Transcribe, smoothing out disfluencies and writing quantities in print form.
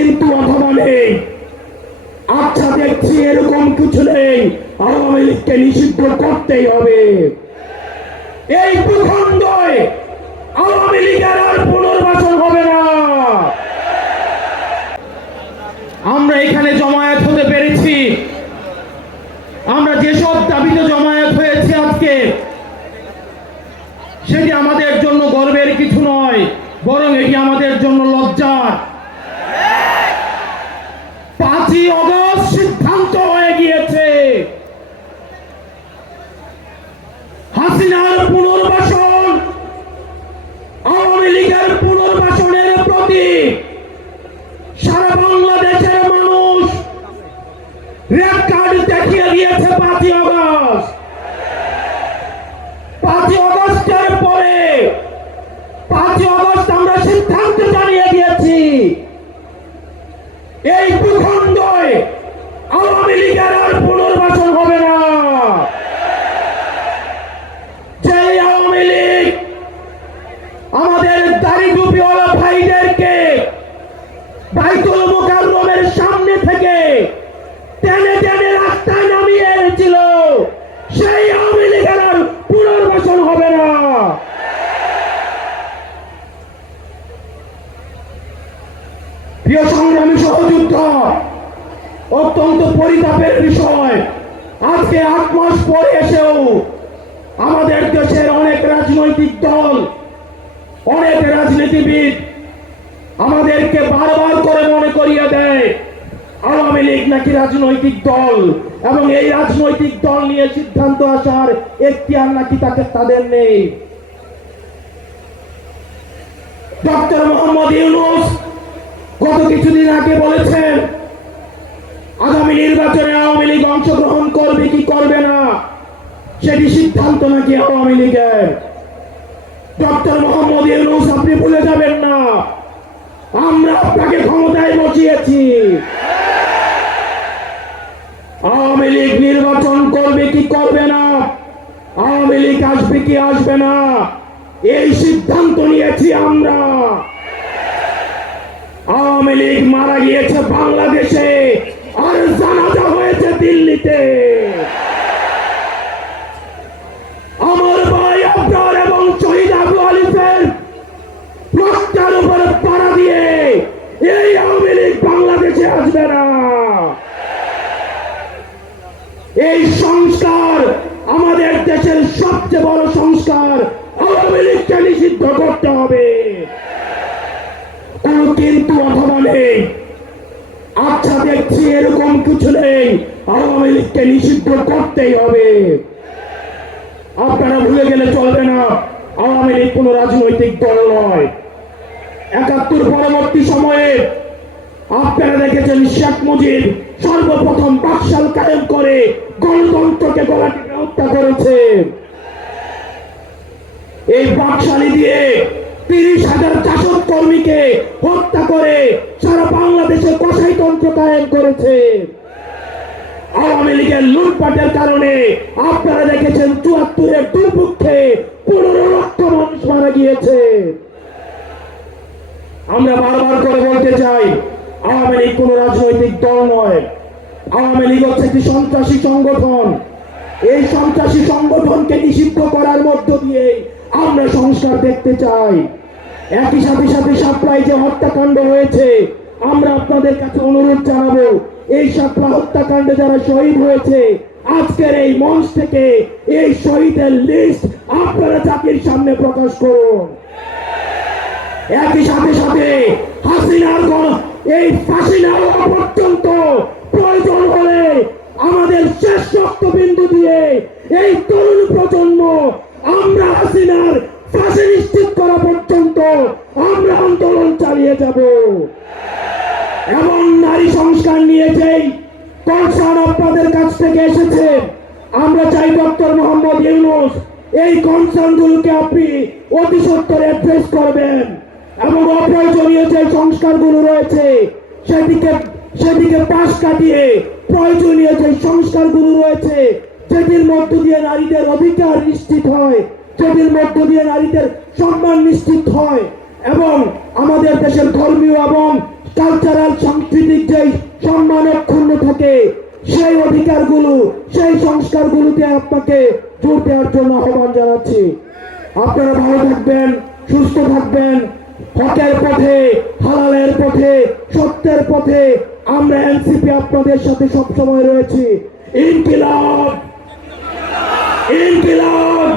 কিন্তু অথবা নেই। আচ্ছা, দেখছি এরকম কিছু নেই, আওয়ামী লীগকে নিষিদ্ধ করতেই হবে। এই ভূখণ্ডে আওয়ামী লীগের আর পুনর্বাসন হবে না। আমরা এখানে জমায়েত হতে পেরেছি, আমরা যেসব দাবিতে জমায়েত হয়েছে আজকে, সেটি আমাদের জন্য গর্বের কিছু নয়, বরং এটি আমাদের জন্য লজ্জার। 5ই আগস্ট সিদ্ধান্ত হয়ে গিয়েছে, হাসিনার পুনর্বাসন আওয়ামী লীগের পুনর্বাসনের প্রতি সারা বাংলাদেশের মানুষ রেড কার্ড দেখিয়ে দিয়েছে। 5ই আগস্ট 5ই আগস্টের পরে 5ই আগস্ট আমরা সিদ্ধান্ত জানিয়ে দিয়েছি, এই ভূখণ্ডে আওয়ামী লীগের আর পুনর্বাসন হবে না। যে আওয়ামী লীগ আমাদের দাড়ি টুপিওয়ালা ভাইদেরকে বাইতুল মুকাররমের সামনে থেকে টেনে টেনে রাস্তায় নামিয়ে এনেছিল, সেই আওয়ামী লীগের আর পুনর্বাসন হবে না। প্রিয় সংগ্রামী সহযোদ্ধা, অত্যন্ত পরিতাপের বিষয়, আজকে 8 মাস পরে এসেও আমাদের দেশের অনেক রাজনৈতিক দল, অনেক রাজনীতিবিদ আমাদেরকে বারবার করে মনে করিয়ে দেয় আওয়ামী লীগ নাকি রাজনৈতিক দল, এবং এই রাজনৈতিক দল নিয়ে সিদ্ধান্ত আসার এখতিয়ার নাকি তাদের নেই। ডক্টর মোহাম্মদ ইউনূস গত কিছুদিন আগে বলেছেন আগামী নির্বাচনে আওয়ামী লীগ অংশগ্রহণ করবে কি করবে না সেটি সিদ্ধান্ত নাকি আওয়ামী লীগের। ডক্টর মোহাম্মদ ইউনূস, আপনি ভুলে যাবেন না, আমরা আপনাকে ক্ষমতায় বসিয়েছি। আওয়ামী লীগ নির্বাচন করবে কি করবে না, আওয়ামী লীগ আসবে কি আসবে না, এই সিদ্ধান্ত নিয়েছি আমরা। আওয়ামী লীগ মারা গিয়েছে বাংলাদেশে, আর জানাজা হয়েছে দিল্লিতে। আমার ভাই আবরার এবং শহীদ আবু আলিফের রক্তের উপরে পাড়া দিয়ে এই আওয়ামী লীগ বাংলাদেশে আসবে না। এই সংস্কার আমাদের দেশের সবচেয়ে বড় সংস্কার, আওয়ামী লীগকে নিষিদ্ধ করতে হবে। কোন কিন্তু অথবা নেই। আচ্ছা, দেখছি এরকম কিছু নেই, আওয়ামী লীগকে নিষিদ্ধ করতেই হবে। আপনারা ভুলে গেলে চলবে না, আওয়ামী লীগ কোন রাজনৈতিক দল নয়। ৭১ পরবর্তী সময়ে আপনারা দেখেছেন শেখ মুজিব সর্বপ্রথম বাকশাল কায়েম করে গণতন্ত্রকে গলা টিপে হত্যা করেছে। এই বাকশালী দিয়ে ৩০,০০০ জাসদ কর্মীকে হত্যা করে সারা বাংলাদেশে কসাইতন্ত্র কায়েম করেছে। আওয়ামী লীগের লুটপাটের কারণে আপনারা দেখেছেন ৭৪-এর দুর্ভিক্ষে ১৫ লক্ষ মানুষ মারা গিয়েছে। আমরা বারবার করে বলতে চাই, আওয়ামী লীগ কোন রাজনৈতিক দল নয়। আওয়ামী লীগ হচ্ছে একটি সন্ত্রাসী সংগঠন। এই সন্ত্রাসী সংগঠনকে নিষিদ্ধ করার মধ্য দিয়ে আমরা সংস্কার দেখতে চাই। একই সাথে সাথে সাপ্লাই যে হত্যাকাণ্ড হয়েছে, আমরা আপনাদের কাছে অনুরোধ জানাবো, এই সাপ্লা হত্যাকাণ্ডে যারা শহীদ হয়েছে, আজকের এই মঞ্চ থেকে এই শহীদের লিস্ট আপনারা জাতির সামনে প্রকাশ করুন। একই সাথে সাথে হাসিনার এই ফাঁসি না হওয়া পর্যন্ত প্রয়োজন হলে আমাদের শেষ রক্তবিন্দু দিয়ে এই তরুণ প্রজন্ম আমরা হাসিনার ফাঁসি নিশ্চিত করা পর্যন্ত আমরা আন্দোলন চালিয়ে যাব। এবং নারী সংস্কার নিয়ে যেই কনসার্ন আপনাদের কাছ থেকে এসেছে, আমরা চাই ডক্টর মোহাম্মদ ইউনূস এই কনসার্নগুলোকে আপনি অতি সত্বর অ্যাড্রেস করবেন, এবং অপ্রয়োজনীয় যে সংস্কারগুলো রয়েছে সেদিকে পাশ কাটিয়ে প্রয়োজনীয় যে সংস্কারগুলো রয়েছে, যেটির মধ্য দিয়ে নারীদের অধিকার নিশ্চিত হয়, যেটির মধ্য দিয়ে নারীদের সম্মান নিশ্চিত হয়, এবং আমাদের দেশের ধর্মীয় এবং কালচারাল সাংস্কৃতিক যে সম্মান অক্ষুণ্ণ থাকে সেই অধিকারগুলো সেই সংস্কারগুলোতে আপনাকে জোর দেওয়ার জন্য আহ্বান জানাচ্ছি। আপনারা ভালো থাকবেন, সুস্থ থাকবেন, হকের পথে, হালালের পথে, সত্যের পথে আমরা এনসিপি আপনাদের সাথে সবসময় রয়েছি। ইনকিলাব, ইনকিলাব।